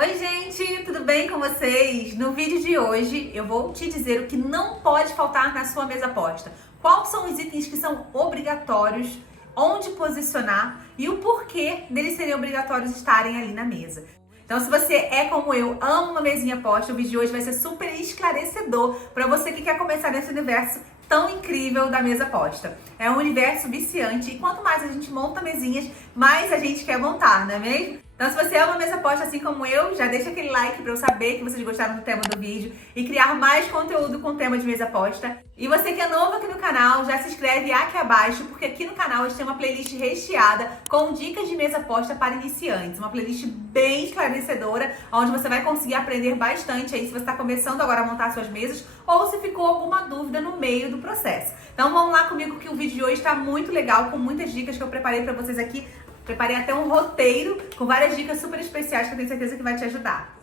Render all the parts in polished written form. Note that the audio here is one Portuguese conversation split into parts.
Oi gente, tudo bem com vocês? No vídeo de hoje eu vou te dizer o que não pode faltar na sua mesa posta. Quais são os itens que são obrigatórios, onde posicionar e o porquê deles serem obrigatórios estarem ali na mesa. Então, se você é como eu, ama uma mesinha posta, o vídeo de hoje vai ser super esclarecedor para você que quer começar nesse universo tão incrível da mesa posta. É um universo viciante e quanto mais a gente monta mesinhas, mais a gente quer montar, não é mesmo? Então, se você ama mesa posta assim como eu, já deixa aquele like para eu saber que vocês gostaram do tema do vídeo e criar mais conteúdo com o tema de mesa posta. E você que é novo aqui no canal, já se inscreve aqui abaixo, porque aqui no canal a gente tem uma playlist recheada com dicas de mesa posta para iniciantes. Uma playlist bem esclarecedora, onde você vai conseguir aprender bastante aí se você está começando agora a montar suas mesas ou se ficou alguma dúvida no meio do processo. Então vamos lá comigo que o vídeo de hoje está muito legal, com muitas dicas que eu preparei para vocês aqui. Preparei até um roteiro com várias dicas super especiais que eu tenho certeza que vai te ajudar.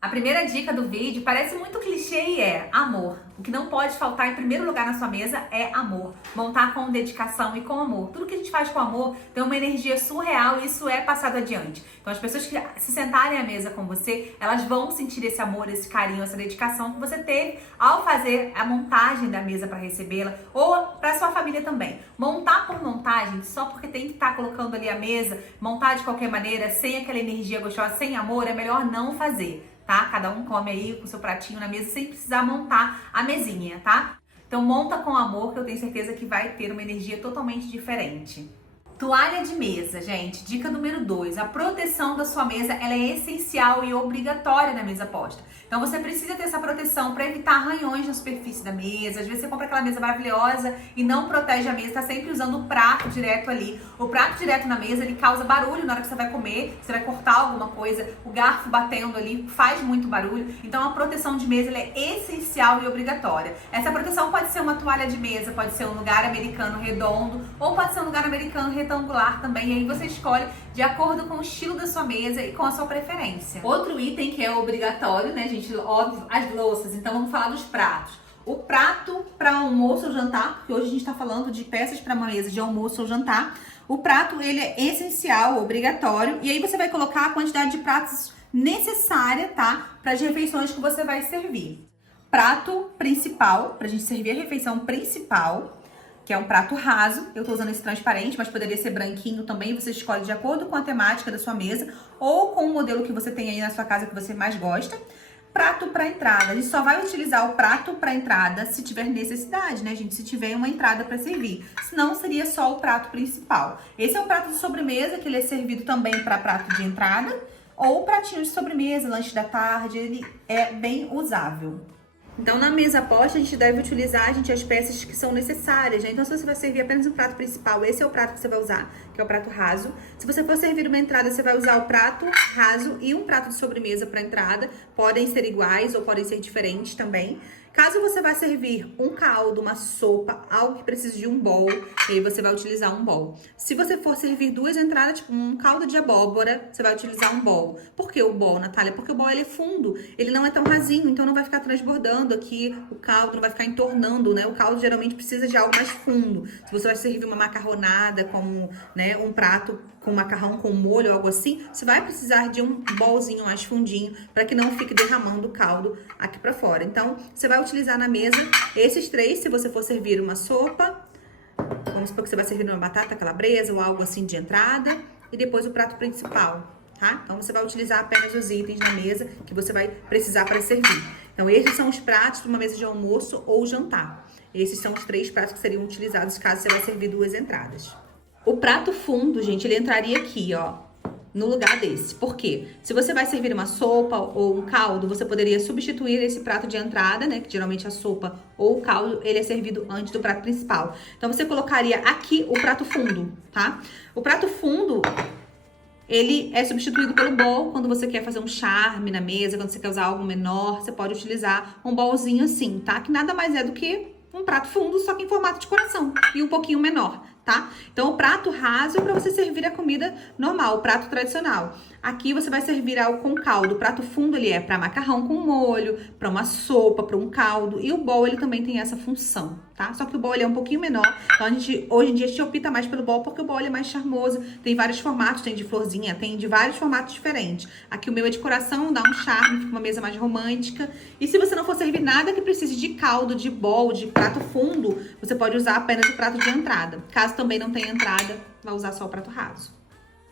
A primeira dica do vídeo parece muito clichê e é amor. O que não pode faltar em primeiro lugar na sua mesa é amor. Montar com dedicação e com amor. Tudo que a gente faz com amor tem uma energia surreal e isso é passado adiante. Então as pessoas que se sentarem à mesa com você, elas vão sentir esse amor, esse carinho, essa dedicação que você teve ao fazer a montagem da mesa para recebê-la ou para sua família também. Montar por montagem, só porque tem que estar colocando ali a mesa, montar de qualquer maneira, sem aquela energia gostosa, sem amor, é melhor não fazer. Tá? Cada um come aí com o seu pratinho na mesa sem precisar montar a mesinha, tá? Então monta com amor que eu tenho certeza que vai ter uma energia totalmente diferente. Toalha de mesa, gente. Dica número 2. A proteção da sua mesa, ela é essencial e obrigatória na mesa posta. Então você precisa ter essa proteção para evitar arranhões na superfície da mesa. Às vezes você compra aquela mesa maravilhosa e não protege a mesa, tá sempre usando o prato direto ali. O prato direto na mesa, ele causa barulho na hora que você vai comer, você vai cortar alguma coisa, o garfo batendo ali faz muito barulho. Então a proteção de mesa, ela é essencial e obrigatória. Essa proteção pode ser uma toalha de mesa, pode ser um lugar americano redondo ou pode ser um lugar americano retangular também. E aí você escolhe de acordo com o estilo da sua mesa e com a sua preferência. Outro item que é obrigatório, né, gente? Óbvio, as louças. Então vamos falar dos pratos. O prato para almoço ou jantar, porque hoje a gente está falando de peças para uma mesa de almoço ou jantar. O prato, ele é essencial, obrigatório. E aí você vai colocar a quantidade de pratos necessária, tá? Para as refeições que você vai servir. Prato principal, para a gente servir a refeição principal, que é um prato raso. Eu tô usando esse transparente, mas poderia ser branquinho também. Você escolhe de acordo com a temática da sua mesa ou com o modelo que você tem aí na sua casa que você mais gosta. Prato para entrada. A gente só vai utilizar o prato para entrada se tiver necessidade, né, gente? Se tiver uma entrada para servir. Senão, seria só o prato principal. Esse é um prato de sobremesa, que ele é servido também para prato de entrada. Ou pratinho de sobremesa, lanche da tarde. Ele é bem usável. Então, na mesa posta, a gente deve utilizar, as peças que são necessárias, né? Então, se você vai servir apenas um prato principal, esse é o prato que você vai usar, que é o prato raso. Se você for servir uma entrada, você vai usar o prato raso e um prato de sobremesa para entrada. Podem ser iguais ou podem ser diferentes também. Caso você vá servir um caldo, uma sopa, algo que precise de um bowl, aí você vai utilizar um bowl. Se você for servir duas entradas, tipo um caldo de abóbora, você vai utilizar um bowl. Por que o bowl, Natália? Porque o bowl, ele é fundo, ele não é tão rasinho, então não vai ficar transbordando aqui o caldo, não vai ficar entornando, né? O caldo geralmente precisa de algo mais fundo. Se você vai servir uma macarronada, como, né, um prato com macarrão com molho ou algo assim, você vai precisar de um bowlzinho mais fundinho para que não fique derramando o caldo aqui para fora. Então, você vai utilizar na mesa esses três. Se você for servir uma sopa, vamos supor que você vai servir uma batata calabresa ou algo assim de entrada, e depois o prato principal, tá? Então, você vai utilizar apenas os itens na mesa que você vai precisar para servir. Então, esses são os pratos de uma mesa de almoço ou jantar. Esses são os três pratos que seriam utilizados caso você vai servir duas entradas. O prato fundo, gente, ele entraria aqui, ó, no lugar desse. Por quê? Se você vai servir uma sopa ou um caldo, você poderia substituir esse prato de entrada, né? Que geralmente a sopa ou o caldo, ele é servido antes do prato principal. Então, você colocaria aqui o prato fundo, tá? O prato fundo, ele é substituído pelo bowl quando você quer fazer um charme na mesa, quando você quer usar algo menor, você pode utilizar um bowlzinho assim, tá? Que nada mais é do que um prato fundo, só que em formato de coração e um pouquinho menor, tá? Então, o prato raso é para você servir a comida normal, o prato tradicional. Aqui você vai servir algo com caldo. O prato fundo ele é para macarrão com molho, para uma sopa, para um caldo. E o bowl ele também tem essa função, tá? Só que o bowl ele é um pouquinho menor. Então, hoje em dia a gente opta mais pelo bowl porque o bowl ele é mais charmoso. Tem vários formatos, tem de florzinha, tem de vários formatos diferentes. Aqui o meu é de coração, dá um charme, fica uma mesa mais romântica. E se você não for servir nada que precise de caldo, de bowl, de prato fundo, você pode usar apenas o prato de entrada. Caso também não tenha entrada, vai usar só o prato raso.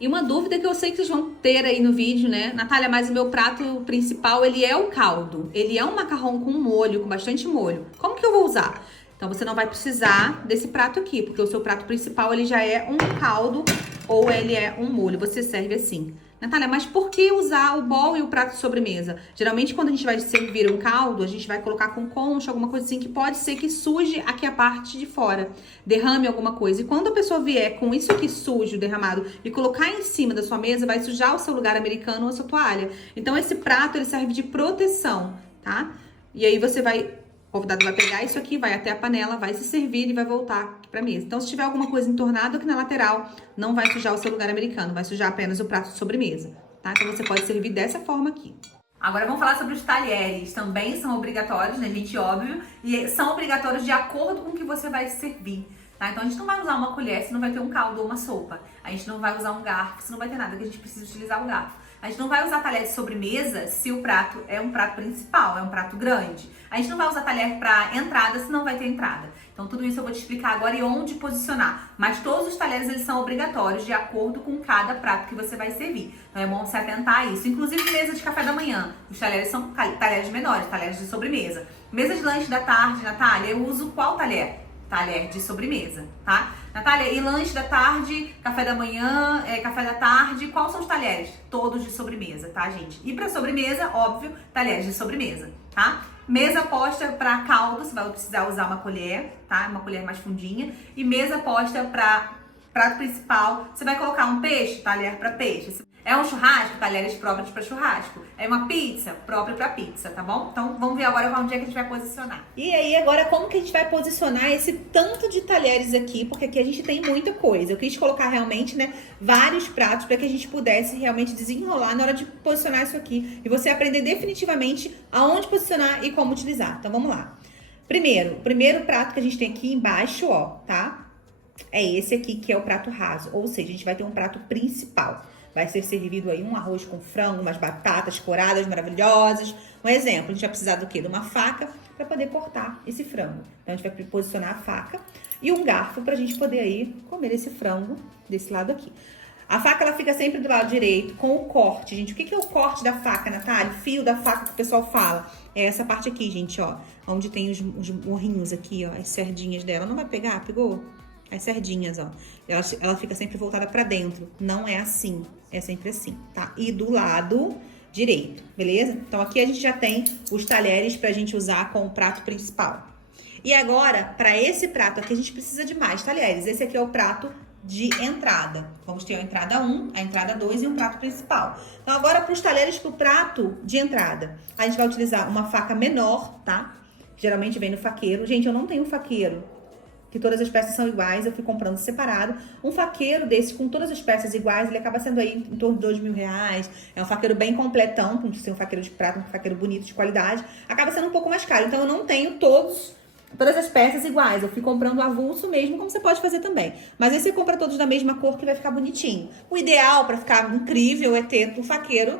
E uma dúvida que eu sei que vocês vão ter aí no vídeo, né? Natália, mas o meu prato principal, ele é o caldo. Ele é um macarrão com molho, com bastante molho. Como que eu vou usar? Então, você não vai precisar desse prato aqui, porque o seu prato principal, ele já é um caldo ou ele é um molho. Você serve assim. Natália, mas por que usar o bowl e o prato de sobremesa? Geralmente, quando a gente vai servir um caldo, a gente vai colocar com concha, alguma coisa assim, que pode ser que suje aqui a parte de fora, derrame alguma coisa. E quando a pessoa vier com isso aqui sujo, derramado, e colocar em cima da sua mesa, vai sujar o seu lugar americano ou a sua toalha. Então, esse prato, ele serve de proteção, tá? E aí, o convidado vai pegar isso aqui, vai até a panela, vai se servir e vai voltar aqui pra mesa. Então, se tiver alguma coisa entornada aqui na lateral, não vai sujar o seu lugar americano, vai sujar apenas o prato de sobremesa, tá? Então, você pode servir dessa forma aqui. Agora vamos falar sobre os talheres. Também são obrigatórios, né, gente? Óbvio. E são obrigatórios de acordo com o que você vai servir, tá? Então, a gente não vai usar uma colher se não vai ter um caldo ou uma sopa. A gente não vai usar um garfo se não vai ter nada que a gente precisa utilizar o garfo. A gente não vai usar talher de sobremesa se o prato é um prato principal, é um prato grande. A gente não vai usar talher para entrada se não vai ter entrada. Então, tudo isso eu vou te explicar agora e onde posicionar. Mas todos os talheres, eles são obrigatórios de acordo com cada prato que você vai servir. Então, é bom se atentar a isso. Inclusive, mesa de café da manhã. Os talheres são talheres menores, talheres de sobremesa. Mesa de lanche da tarde, Natália, eu uso qual talher? Talher de sobremesa, tá? Natália, e lanche da tarde, café da manhã, café da tarde, quais são os talheres? Todos de sobremesa, tá, gente? E pra sobremesa, óbvio, talheres de sobremesa, tá? Mesa posta para caldo, você vai precisar usar uma colher, tá? Uma colher mais fundinha. E mesa posta para prato principal, você vai colocar um peixe, talher para peixe. É um churrasco, talheres próprios para churrasco. É uma pizza, próprio para pizza, tá bom? Então, vamos ver agora onde é que a gente vai posicionar. E aí, agora, como que a gente vai posicionar esse tanto de talheres aqui? Porque aqui a gente tem muita coisa. Eu quis colocar realmente, né, vários pratos para que a gente pudesse realmente desenrolar na hora de posicionar isso aqui. E você aprender definitivamente aonde posicionar e como utilizar. Então, vamos lá. O primeiro prato que a gente tem aqui embaixo, ó, tá? É esse aqui, que é o prato raso. Ou seja, a gente vai ter um prato principal. Vai ser servido aí um arroz com frango, umas batatas coradas maravilhosas. Um exemplo, a gente vai precisar do quê? De uma faca para poder cortar esse frango. Então, a gente vai posicionar a faca e um garfo para a gente poder aí comer esse frango desse lado aqui. A faca, ela fica sempre do lado direito com o corte, gente. O que é o corte da faca, Natália? O fio da faca que o pessoal fala. É essa parte aqui, gente, ó. Onde tem os morrinhos aqui, ó. As sardinhas dela. Não vai pegar? Pegou? As sardinhas, ó. Ela fica sempre voltada pra dentro. Não é assim. É sempre assim, tá? E do lado direito, beleza? Então, aqui a gente já tem os talheres pra gente usar com o prato principal. E agora, pra esse prato aqui, a gente precisa de mais talheres. Esse aqui é o prato de entrada. Vamos ter a entrada 1, a entrada 2 e um prato principal. Então, agora, pros talheres pro prato de entrada, a gente vai utilizar uma faca menor, tá? Geralmente vem no faqueiro. Gente, eu não tenho faqueiro que todas as peças são iguais, eu fui comprando separado. Um faqueiro desse com todas as peças iguais, ele acaba sendo aí em torno de R$2.000. É um faqueiro bem completão, por ser um faqueiro de prata, um faqueiro bonito, de qualidade. Acaba sendo um pouco mais caro, então eu não tenho todas as peças iguais. Eu fui comprando avulso mesmo, como você pode fazer também. Mas aí você compra todos da mesma cor que vai ficar bonitinho. O ideal para ficar incrível é ter um faqueiro,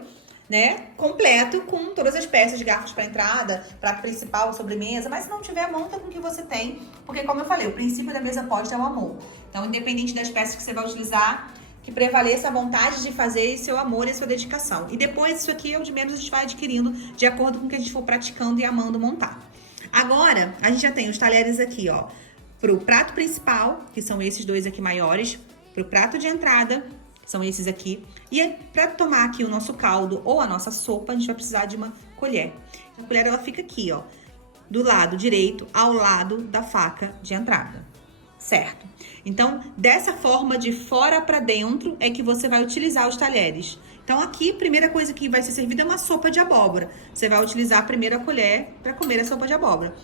né, completo, com todas as peças, garfos para entrada, prato principal, sobremesa, mas se não tiver, monta com o que você tem, porque como eu falei, o princípio da mesa posta é o amor. Então, independente das peças que você vai utilizar, que prevaleça a vontade de fazer e seu amor e sua dedicação. E depois, isso aqui é o de menos, a gente vai adquirindo de acordo com o que a gente for praticando e amando montar. Agora, a gente já tem os talheres aqui, ó, pro prato principal, que são esses dois aqui maiores, pro prato de entrada, são esses aqui. E para tomar aqui o nosso caldo ou a nossa sopa, a gente vai precisar de uma colher. A colher, ela fica aqui, ó, do lado direito, ao lado da faca de entrada, certo? Então, dessa forma, de fora para dentro, é que você vai utilizar os talheres. Então, aqui, a primeira coisa que vai ser servida é uma sopa de abóbora. Você vai utilizar a primeira colher para comer a sopa de abóbora.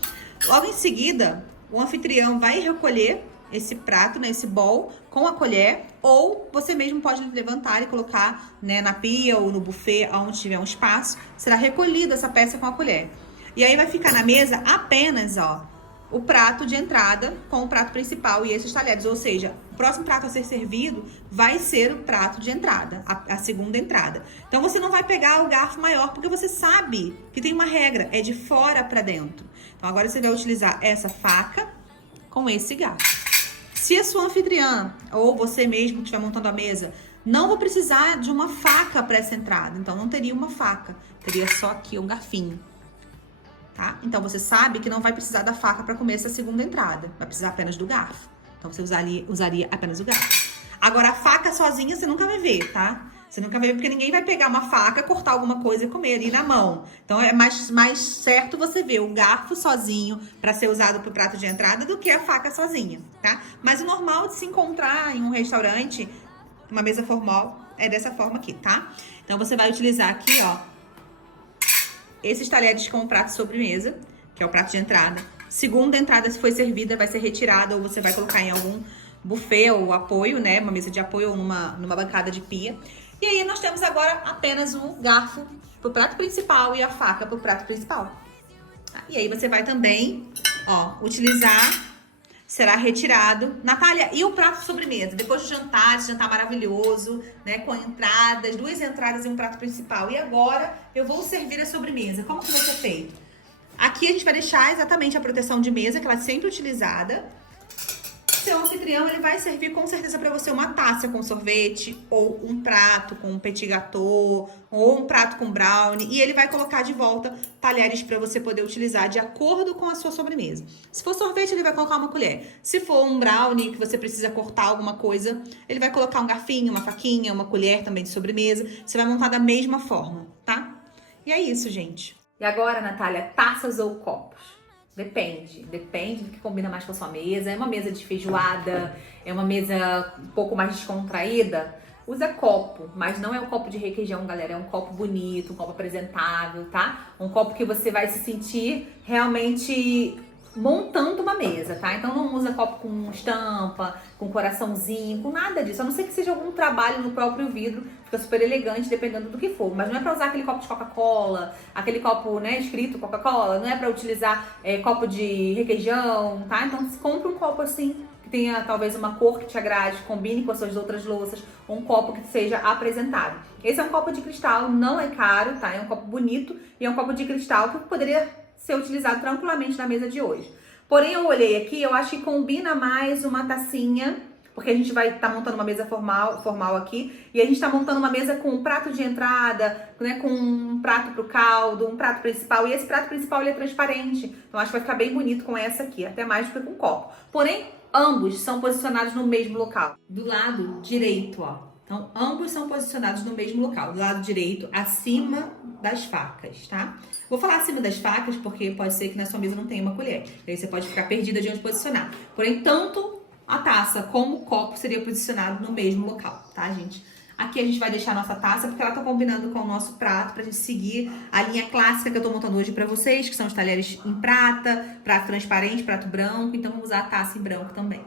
Logo em seguida, o anfitrião vai recolher esse prato, né, esse bowl com a colher, ou você mesmo pode levantar e colocar, né, na pia ou no buffet, onde tiver um espaço, será recolhida essa peça com a colher. E aí vai ficar na mesa apenas, ó, o prato de entrada com o prato principal e esses talheres, ou seja, o próximo prato a ser servido vai ser o prato de entrada, a segunda entrada. Então você não vai pegar o garfo maior, porque você sabe que tem uma regra, é de fora para dentro. Então agora você vai utilizar essa faca com esse garfo. Se a sua anfitriã ou você mesmo que estiver montando a mesa, não vou precisar de uma faca para essa entrada, então não teria uma faca, teria só aqui um garfinho. Tá? Então você sabe que não vai precisar da faca para comer essa segunda entrada, vai precisar apenas do garfo. Então você usaria apenas o garfo. Agora a faca sozinha você nunca vai ver, tá? Você nunca vai ver porque ninguém vai pegar uma faca, cortar alguma coisa e comer ali na mão. Então é mais certo você ver o garfo sozinho para ser usado para o prato de entrada do que a faca sozinha, tá? Mas o normal de se encontrar em um restaurante, uma mesa formal, é dessa forma aqui, tá? Então você vai utilizar aqui, ó, esses talheres com o prato de sobremesa, que é o prato de entrada. Segunda entrada, se foi servida, vai ser retirada ou você vai colocar em algum buffet ou apoio, né? Uma mesa de apoio ou numa bancada de pia. E aí nós temos agora apenas um garfo pro prato principal e a faca pro prato principal. E aí você vai também, ó, utilizar, será retirado. Natália, e o prato de sobremesa? Depois do jantar, esse jantar maravilhoso, né? Com entradas, 2 entradas e um prato principal. E agora eu vou servir a sobremesa. Como que vai ser feito? Aqui a gente vai deixar exatamente a proteção de mesa, que ela é sempre utilizada. Seu anfitrião, ele vai servir com certeza para você uma taça com sorvete, ou um prato com petit gâteau, ou um prato com brownie, e ele vai colocar de volta talheres para você poder utilizar de acordo com a sua sobremesa. Se for sorvete, ele vai colocar uma colher. Se for um brownie, que você precisa cortar alguma coisa, ele vai colocar um garfinho, uma faquinha, uma colher também de sobremesa. Você vai montar da mesma forma, tá? E é isso, gente. E agora, Natália, taças ou copos? Depende do que combina mais com a sua mesa. É uma mesa de feijoada, é uma mesa um pouco mais descontraída. Usa copo, mas não é um copo de requeijão, galera. É um copo bonito, um copo apresentável, tá? Um copo que você vai se sentir realmente montando uma mesa, tá? Então não usa copo com estampa, com coraçãozinho, com nada disso. A não ser que seja algum trabalho no próprio vidro, fica super elegante dependendo do que for. Mas não é pra usar aquele copo de Coca-Cola, aquele copo, né, escrito Coca-Cola. Não é pra utilizar copo de requeijão, tá? Então compra um copo assim, que tenha talvez uma cor que te agrade, combine com as suas outras louças, um copo que seja apresentável. Esse é um copo de cristal, não é caro, tá? É um copo bonito e é um copo de cristal que poderia ser utilizado tranquilamente na mesa de hoje. Porém, eu olhei aqui, eu acho que combina mais uma tacinha, porque a gente vai estar montando uma mesa formal aqui, e a gente está montando uma mesa com um prato de entrada, né, com um prato pro caldo, um prato principal, e esse prato principal ele é transparente, então acho que vai ficar bem bonito com essa aqui, até mais do que com o copo. Porém, ambos são posicionados no mesmo local, do lado direito, ó. Então, ambos são posicionados no mesmo local, do lado direito, acima das facas, tá? Vou falar acima das facas porque pode ser que na sua mesa não tenha uma colher. Aí você pode ficar perdida de onde posicionar. Porém, tanto a taça como o copo seria posicionado no mesmo local, tá, gente? Aqui a gente vai deixar a nossa taça porque ela tá combinando com o nosso prato pra gente seguir a linha clássica que eu tô montando hoje pra vocês, que são os talheres em prata, prato transparente, prato branco. Então, vamos usar a taça em branco também.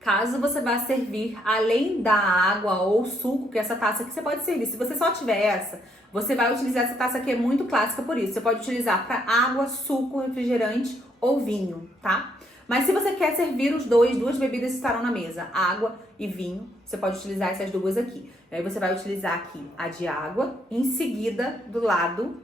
Caso você vá servir além da água ou suco, que é essa taça aqui você pode servir. Se você só tiver essa, você vai utilizar essa taça aqui, é muito clássica por isso. Você pode utilizar para água, suco, refrigerante ou vinho, tá? Mas se você quer servir os duas bebidas estarão na mesa, água e vinho, você pode utilizar essas duas aqui. Aí você vai utilizar aqui a de água, em seguida, do lado,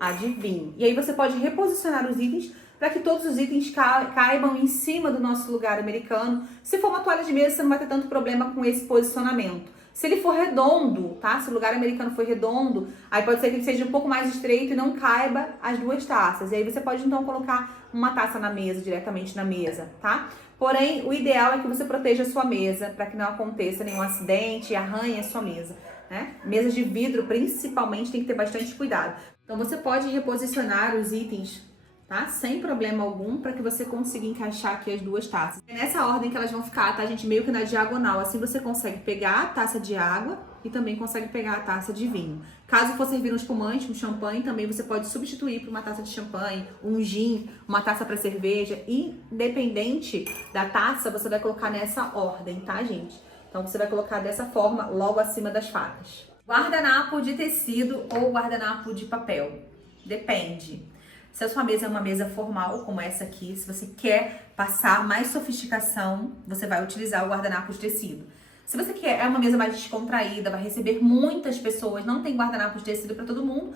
a de vinho. E aí você pode reposicionar os itens para que todos os itens caibam em cima do nosso lugar americano. Se for uma toalha de mesa, você não vai ter tanto problema com esse posicionamento. Se ele for redondo, tá? Se o lugar americano for redondo, aí pode ser que ele seja um pouco mais estreito e não caiba as duas taças. E aí você pode então colocar uma taça na mesa, diretamente na mesa, tá? Porém, o ideal é que você proteja a sua mesa para que não aconteça nenhum acidente e arranhe a sua mesa, né? Mesas de vidro, principalmente, tem que ter bastante cuidado. Então você pode reposicionar os itens, tá? Sem problema algum, para que você consiga encaixar aqui as duas taças. É nessa ordem que elas vão ficar, tá, gente? Meio que na diagonal. Assim você consegue pegar a taça de água e também consegue pegar a taça de vinho. Caso for servir um espumante, um champanhe, também você pode substituir por uma taça de champanhe, um gin, uma taça para cerveja. Independente da taça, você vai colocar nessa ordem, tá, gente? Então você vai colocar dessa forma, logo acima das facas. Guardanapo de tecido ou guardanapo de papel? Depende. Se a sua mesa é uma mesa formal, como essa aqui, se você quer passar mais sofisticação, você vai utilizar o guardanapo de tecido. Se você quer uma mesa mais descontraída, vai receber muitas pessoas, não tem guardanapo de tecido para todo mundo,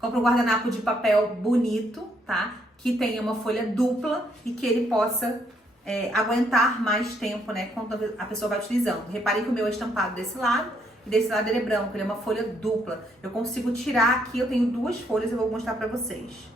compra um guardanapo de papel bonito, tá? Que tenha uma folha dupla e que ele possa aguentar mais tempo, né? Quando a pessoa vai utilizando. Reparem que o meu é estampado desse lado e desse lado ele é branco, ele é uma folha dupla. Eu consigo tirar aqui, eu tenho duas folhas, eu vou mostrar pra vocês.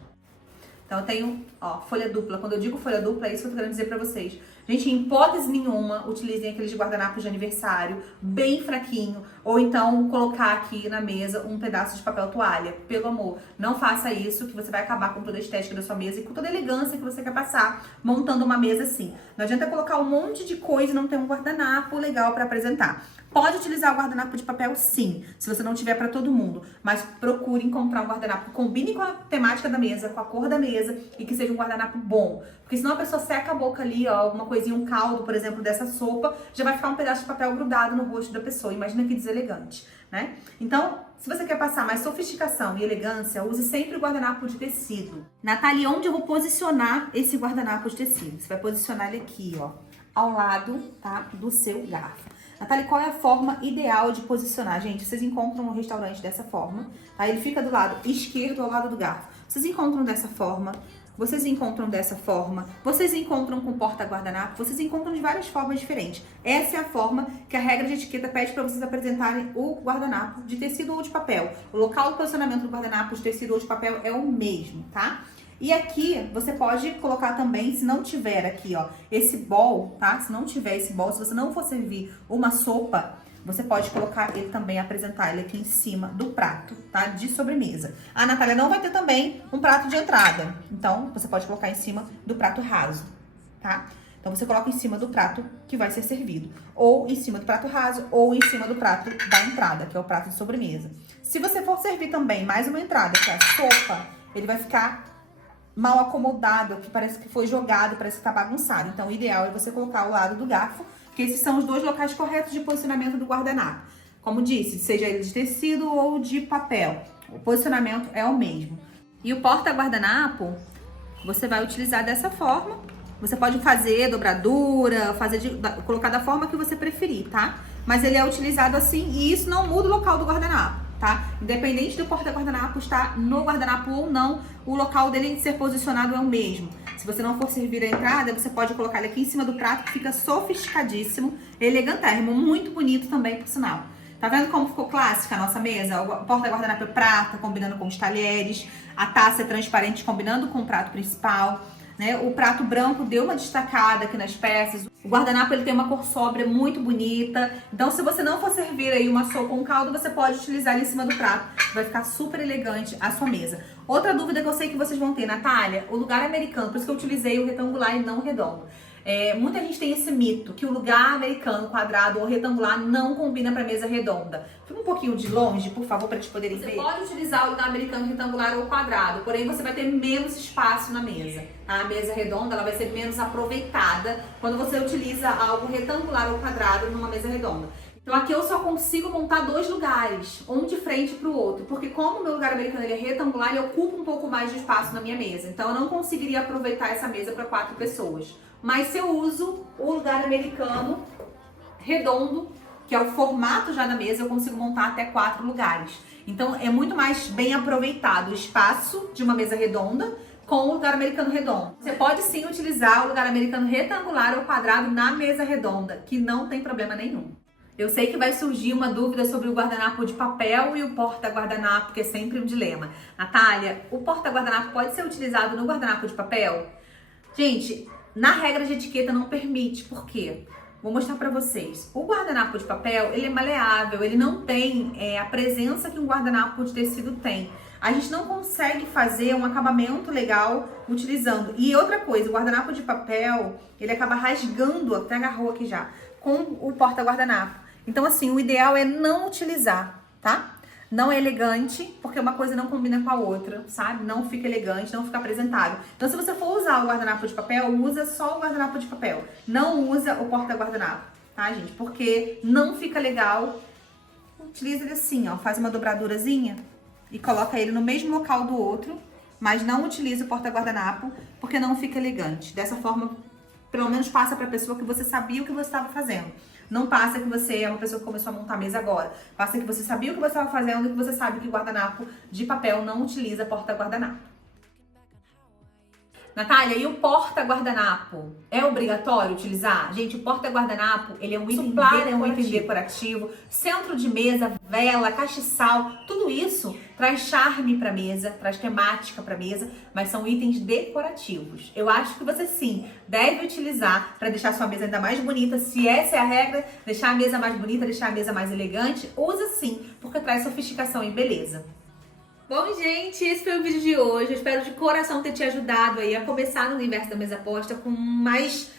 Então eu tenho, ó, folha dupla. Quando eu digo folha dupla, é isso que eu tô querendo dizer pra vocês. Gente, em hipótese nenhuma, utilizem aqueles guardanapos de aniversário, bem fraquinho. Ou então, colocar aqui na mesa um pedaço de papel toalha. Pelo amor, não faça isso, que você vai acabar com toda a estética da sua mesa e com toda a elegância que você quer passar montando uma mesa assim. Não adianta colocar um monte de coisa e não ter um guardanapo legal pra apresentar. Pode utilizar o guardanapo de papel, sim, se você não tiver para todo mundo. Mas procure encontrar um guardanapo que combine com a temática da mesa, com a cor da mesa e que seja um guardanapo bom. Porque senão a pessoa seca a boca ali, ó, alguma coisinha, um caldo, por exemplo, dessa sopa, já vai ficar um pedaço de papel grudado no rosto da pessoa. Imagina que deselegante, né? Então, se você quer passar mais sofisticação e elegância, use sempre o guardanapo de tecido. Natália, onde eu vou posicionar esse guardanapo de tecido? Você vai posicionar ele aqui, ó, ao lado, tá, do seu garfo. Natália, qual é a forma ideal de posicionar? Gente, vocês encontram um restaurante dessa forma, tá? Ele fica do lado esquerdo ao lado do garfo. Vocês encontram dessa forma, vocês encontram dessa forma, vocês encontram com porta-guardanapo, vocês encontram de várias formas diferentes. Essa é a forma que a regra de etiqueta pede para vocês apresentarem o guardanapo de tecido ou de papel. O local do posicionamento do guardanapo de tecido ou de papel é o mesmo, tá? E aqui, você pode colocar também, se não tiver aqui, ó, esse bowl, tá? Se não tiver esse bowl, se você não for servir uma sopa, você pode colocar ele também, apresentar ele aqui em cima do prato, tá? De sobremesa. A Natália não vai ter também um prato de entrada. Então, você pode colocar em cima do prato raso, tá? Então, você coloca em cima do prato que vai ser servido. Ou em cima do prato raso, ou em cima do prato da entrada, que é o prato de sobremesa. Se você for servir também mais uma entrada, que é a sopa, ele vai ficar mal acomodado, que parece que foi jogado, parece que tá bagunçado. Então, o ideal é você colocar ao lado do garfo, que esses são os dois locais corretos de posicionamento do guardanapo. Como disse, seja ele de tecido ou de papel, o posicionamento é o mesmo. E o porta-guardanapo, você vai utilizar dessa forma. Você pode fazer dobradura, colocar da forma que você preferir, tá? Mas ele é utilizado assim e isso não muda o local do guardanapo, tá? Independente do porta-guardanapo estar no guardanapo ou não, o local dele ser posicionado é o mesmo. Se você não for servir a entrada, você pode colocar ele aqui em cima do prato, que fica sofisticadíssimo, elegantérrimo, muito bonito também, por sinal. Tá vendo como ficou clássica a nossa mesa? O porta-guardanapo é prata, combinando com os talheres, a taça é transparente, combinando com o prato principal, né? O prato branco deu uma destacada aqui nas peças. O guardanapo ele tem uma cor sóbria muito bonita. Então, se você não for servir aí uma sopa ou um caldo, você pode utilizar ele em cima do prato. Vai ficar super elegante a sua mesa. Outra dúvida que eu sei que vocês vão ter, Natália, o lugar americano, por isso que eu utilizei o retangular e não o redondo. Muita gente tem esse mito que o lugar americano, quadrado ou retangular não combina para mesa redonda. Fica um pouquinho de longe, por favor, para eles poderem ver. Você pode utilizar o lugar americano retangular ou quadrado, porém você vai ter menos espaço na mesa. A mesa redonda ela vai ser menos aproveitada quando você utiliza algo retangular ou quadrado numa mesa redonda. Então aqui eu só consigo montar dois lugares, um de frente para o outro, porque como o meu lugar americano ele é retangular, ele ocupa um pouco mais de espaço na minha mesa. Então eu não conseguiria aproveitar essa mesa para 4 pessoas. Mas se eu uso o lugar americano redondo, que é o formato já da mesa, eu consigo montar até 4 lugares. Então é muito mais bem aproveitado o espaço de uma mesa redonda com o lugar americano redondo. Você pode sim utilizar o lugar americano retangular ou quadrado na mesa redonda, que não tem problema nenhum. Eu sei que vai surgir uma dúvida sobre o guardanapo de papel e o porta-guardanapo, que é sempre um dilema. Natália, o porta-guardanapo pode ser utilizado no guardanapo de papel? Gente, na regra de etiqueta não permite, por quê? Vou mostrar pra vocês. O guardanapo de papel, ele é maleável, ele não tem a presença que um guardanapo de tecido tem. A gente não consegue fazer um acabamento legal utilizando. E outra coisa, o guardanapo de papel, ele acaba rasgando, até agarrou aqui já, com o porta-guardanapo. Então, assim, o ideal é não utilizar, tá? Não é elegante, porque uma coisa não combina com a outra, sabe? Não fica elegante, não fica apresentável. Então, se você for usar o guardanapo de papel, usa só o guardanapo de papel. Não usa o porta-guardanapo, tá, gente? Porque não fica legal. Utiliza ele assim, ó. Faz uma dobradurazinha e coloca ele no mesmo local do outro, mas não utiliza o porta-guardanapo, porque não fica elegante. Dessa forma, pelo menos passa pra pessoa que você sabia o que você estava fazendo. Não passa que você é uma pessoa que começou a montar a mesa agora. Passa que você sabia o que você estava fazendo e que você sabe que o guardanapo de papel não utiliza porta-guardanapo. Natália, e o porta-guardanapo? É obrigatório utilizar? Gente, o porta-guardanapo, ele é um item decorativo. Centro de mesa, vela, castiçal, tudo isso traz charme pra mesa, traz temática pra mesa, mas são itens decorativos. Eu acho que você sim deve utilizar para deixar sua mesa ainda mais bonita. Se essa é a regra, deixar a mesa mais bonita, deixar a mesa mais elegante, usa sim, porque traz sofisticação e beleza. Bom, gente, esse foi o vídeo de hoje. Eu espero de coração ter te ajudado aí a começar no universo da mesa posta com mais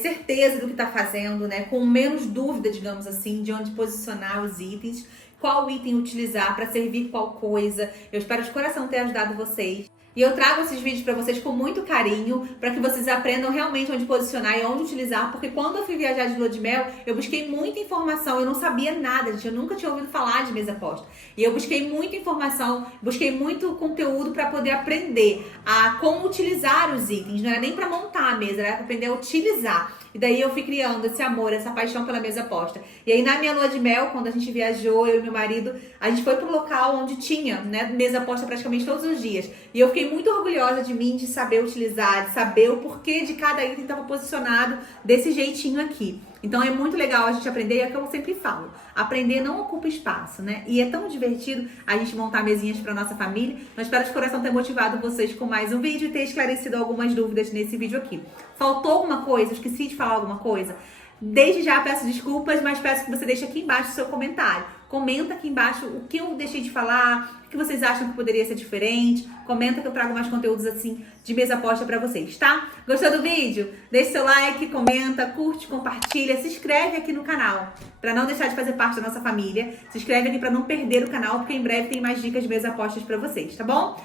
certeza do que tá fazendo, né? Com menos dúvida, digamos assim, de onde posicionar os itens, qual item utilizar para servir qual coisa. Eu espero de coração ter ajudado vocês. E eu trago esses vídeos para vocês com muito carinho, para que vocês aprendam realmente onde posicionar e onde utilizar, porque quando eu fui viajar de lua de mel, eu busquei muita informação, eu não sabia nada, gente, eu nunca tinha ouvido falar de mesa posta. E eu busquei muita informação, busquei muito conteúdo para poder aprender a como utilizar os itens, não era nem para montar a mesa, era para aprender a utilizar. E daí eu fui criando esse amor, essa paixão pela mesa posta. E aí na minha lua de mel, quando a gente viajou, eu e meu marido, a gente foi pro local onde tinha, né, mesa posta praticamente todos os dias. E eu fiquei muito orgulhosa de mim, de saber utilizar, de saber o porquê de cada item estava posicionado desse jeitinho aqui. Então é muito legal a gente aprender, é o que eu sempre falo. Aprender não ocupa espaço, né? E é tão divertido a gente montar mesinhas para nossa família. Então espero de coração ter motivado vocês com mais um vídeo e ter esclarecido algumas dúvidas nesse vídeo aqui. Faltou alguma coisa? Esqueci de falar alguma coisa? Desde já peço desculpas, mas peço que você deixe aqui embaixo o seu comentário. Comenta aqui embaixo o que eu deixei de falar, o que vocês acham que poderia ser diferente. Comenta que eu trago mais conteúdos assim de mesa posta pra vocês, tá? Gostou do vídeo? Deixe seu like, comenta, curte, compartilha, se inscreve aqui no canal pra não deixar de fazer parte da nossa família. Se inscreve aqui pra não perder o canal, porque em breve tem mais dicas de mesa postas pra vocês, tá bom?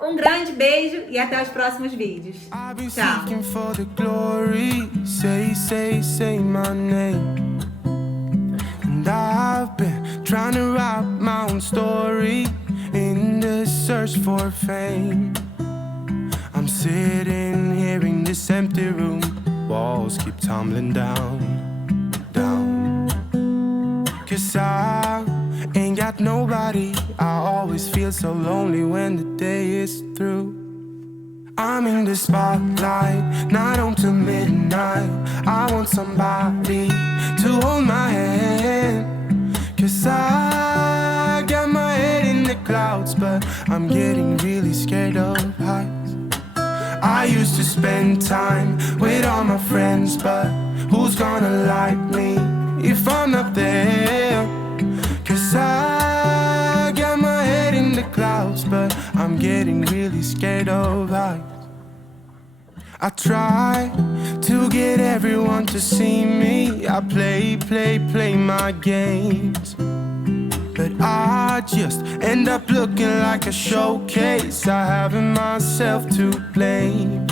Um grande beijo e até os próximos vídeos. Tchau! And I've been trying to write my own story in the search for fame. I'm sitting here in this empty room, walls keep tumbling down, down. 'Cause I ain't got nobody, I always feel so lonely when the day is through. I'm in the spotlight, night on till midnight. I want somebody to hold my hand, 'cause I got my head in the clouds, but I'm getting really scared of heights. I used to spend time with all my friends, but who's gonna like me if I'm not there? 'Cause I got my head in the clouds, but I'm getting really scared of heights. I try to get everyone to see me. I play my games, but I just end up looking like a showcase. I haven't myself to blame.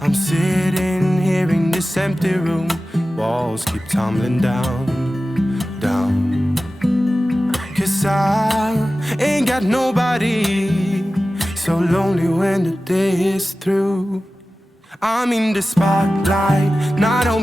I'm sitting here in this empty room, walls keep tumbling down, down. 'Cause I ain't got nobody, so lonely when the day is through. I'm in the spotlight, not on